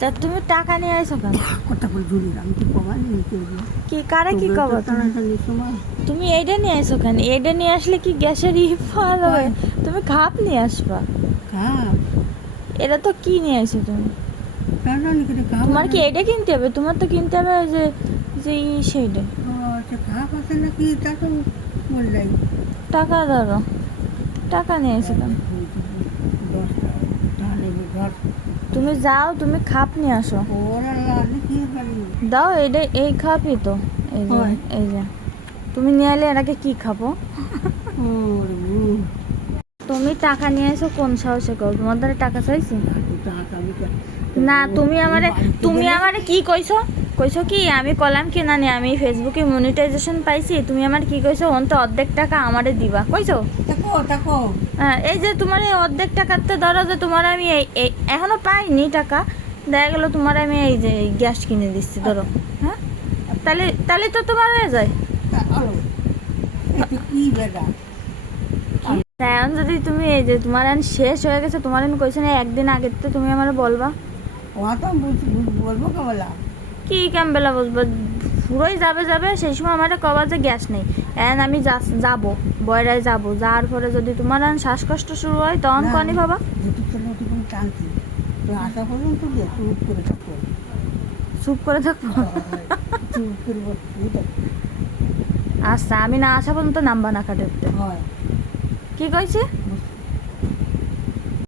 তা তুমি টাকা নিয়ে আইছো কেন? কথা বল জুড়ি আমি কি কমাই নিতে কি কারে কি কব তুমি? এইটা নিয়ে আইছো কেন? এইটা নিয়ে আসলে কি গ্যাসের ই পাওয়া যাবে তুমি খাপ নিয়ে আসবা। এটা তো কি নিয়ে আইছো তুমি? তোমার কি এইটা কিনতে হবে? তোমার তো কিনতে হবে যে যে ই সেইটা আচ্ছা আছে নাকি? তা তো বললাই। টাকা ধরো। টাকা নিয়ে এসো কেন? দশ টাকা। তাহলে ঘর তুমি যাও তুমি খাপ নিয়ে আসো। দাও এটা এই খাপই তো। এই যে এই যে। তুমি নিয়ে এলে এটাকে কি খাব? তুমি টাকা নিয়ে এসো কোন সাহসে কর? তোমার দ্বারা টাকা চাইছি? না তুমি আমারে তুমি আমার আমারে কি কইছো? কইছো কি আমি কলাম কি না আমি ফেসবুকে মনিটাইজেশন পাইছি তুমি আমার কি কইছো অন্ত অর্ধেক টাকা আমারে দিবা কইছো? হ্যাঁ এই যে তোমার এই অর্ধেক টাকাতে ধরো যে তোমার আমি এখনও পাইনি টাকা দেখা গেলো তোমার আমি এই যে গ্যাস কিনে দিচ্ছি ধরো হ্যাঁ? তাহলে তাহলে তো তোমার হয়ে যায়। তা এখন যদি তুমি এই যে তোমার এখন শেষ হয়ে গেছে তোমার আমি কইছি না একদিন আগের তো তুমি আমার বলবা। ও তো বুঝ- বলব কেবলা কি ক্যাম্বেলা বলব পুরোই যাবে যাবে সেই সময় আমার কবার যে গ্যাস নেই। এখন আমি যাব বয়রায় যাব। যাওয়ার পরে যদি তোমার এখন শ্বাসকষ্ট শুরু হয় তখন। কনি আশা পর্যন্ত চুপ করে থাকো। চুপ করে থাকব চুপ করে আচ্ছা আমি না আসা পর্যন্ত নাম্বার না কাটে কি কইছি?